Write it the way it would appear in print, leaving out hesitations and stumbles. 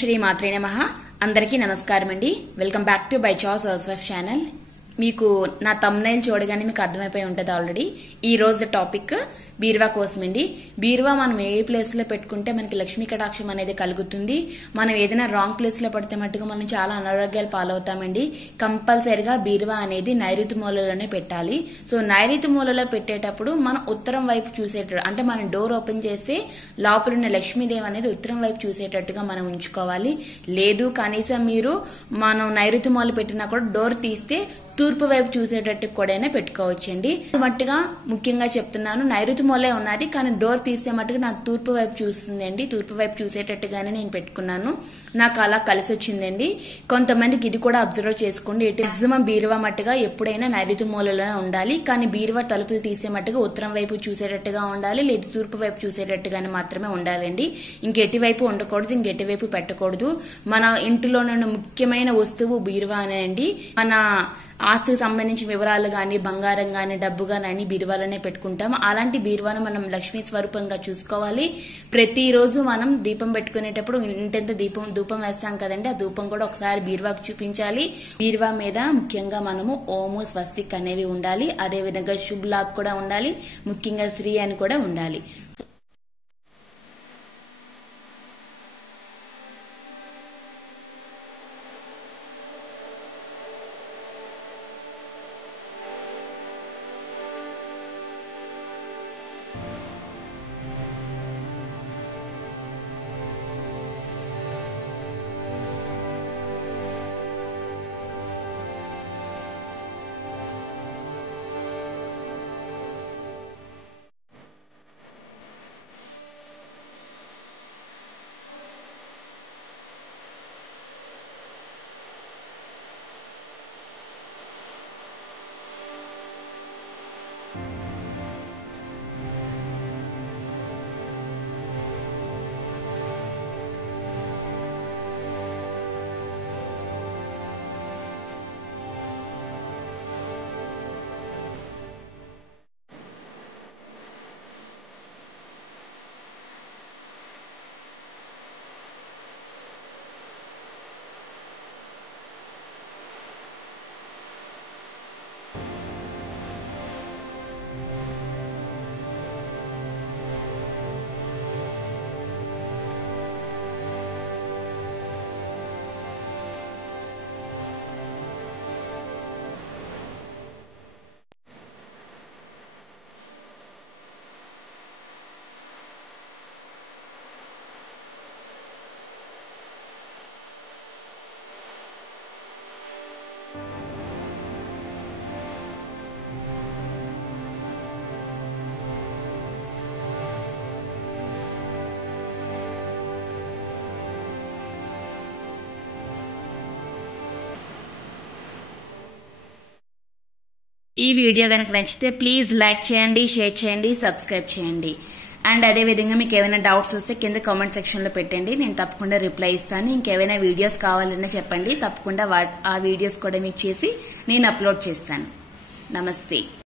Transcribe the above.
శ్రీ మాత్రే నమః. అందరికీ నమస్కారం అండి. Welcome back to buy choice house wife channel. మీకు నా థంబ్నైల్ చూడగానే మీకు అర్థమైపోయి ఉంటుంది ఆల్రెడీ. ఈ రోజు టాపిక్ బీరువా కోసమండి. బీరువా మనం ఏ ప్లేస్ లో పెట్టుకుంటే మనకి లక్ష్మీ కటాక్షం అనేది కలుగుతుంది. మనం ఏదైనా రాంగ్ ప్లేస్ లో పడితే మట్టుగా మనం చాలా అనారోగ్యాలు పాలవుతామండి. కంపల్సరిగా బీరువా అనేది నైరుతి మూలలోనే పెట్టాలి. సో నైరుతి మూలలో పెట్టేటప్పుడు మనం ఉత్తరం వైపు చూసేటట్టు, అంటే మనం డోర్ ఓపెన్ చేస్తే లోపల ఉన్న లక్ష్మీదేవి అనేది ఉత్తరం వైపు చూసేటట్టుగా మనం ఉంచుకోవాలి. లేదు కనీసం మీరు మనం నైరుతి మూల పెట్టినా కూడా డోర్ తీస్తే తూర్పు వైపు చూసేటట్టు కూడా పెట్టుకోవచ్చండి. మట్టుగా ముఖ్యంగా చెప్తున్నాను, నైరుతి మూలే ఉన్నది కానీ డోర్ తీస్తే మట్టుగా నాకు తూర్పు వైపు చూస్తుంది అండి. తూర్పు వైపు చూసేటట్టుగానే నేను పెట్టుకున్నాను. నాకు అలా కలిసి వచ్చిందండి. కొంతమందికి ఇది కూడా అబ్జర్వ్ చేసుకోండి. మాక్సిమం బీరువా మట్టుగా ఎప్పుడైనా నైరుతి మూలలోనే ఉండాలి. కానీ బీరువా తలుపులు తీసే మట్టుగా ఉత్తరం వైపు చూసేటట్టుగా ఉండాలి, లేదు తూర్పు వైపు చూసేటట్టుగానే మాత్రమే ఉండాలండి. ఇంకెటివైపు ఉండకూడదు, ఇంకెటివైపు పెట్టకూడదు. మన ఇంటిలో ఉన్న ముఖ్యమైన వస్తువు బీరువా అండి. మన ఆస్తికి సంబంధించిన వివరాలు గాని, బంగారం గాని, డబ్బు గాని బీరువాలోనే పెట్టుకుంటాం. అలాంటి బీరువాను మనం లక్ష్మీ స్వరూపంగా చూసుకోవాలి. ప్రతిరోజు మనం దీపం పెట్టుకునేటప్పుడు ఇంటెంత ధూపం వేస్తాం కదండి, ఆ ధూపం కూడా ఒకసారి బీరువాకు చూపించాలి. బీరువా మీద ముఖ్యంగా మనము ఓము, స్వస్తిక్ అనేవి ఉండాలి. అదే విధంగా శుభ్ లాభ్ కూడా ఉండాలి. ముఖ్యంగా శ్రీ అని కూడా ఉండాలి. ఈ వీడియో కనుక నచ్చితే ప్లీజ్ లైక్ చేయండి, షేర్ చేయండి, సబ్స్క్రైబ్ చేయండి. అండ్ అదే విధంగా మీకు ఏమైనా డౌట్స్ వస్తే కింద కామెంట్ సెక్షన్ లో పెట్టండి, నేను తప్పకుండా రిప్లై ఇస్తాను. ఇంకేమైనా వీడియోస్ కావాలన్నా చెప్పండి, తప్పకుండా ఆ వీడియోస్ కూడా మీకు చేసి నేను అప్లోడ్ చేస్తాను. నమస్తే.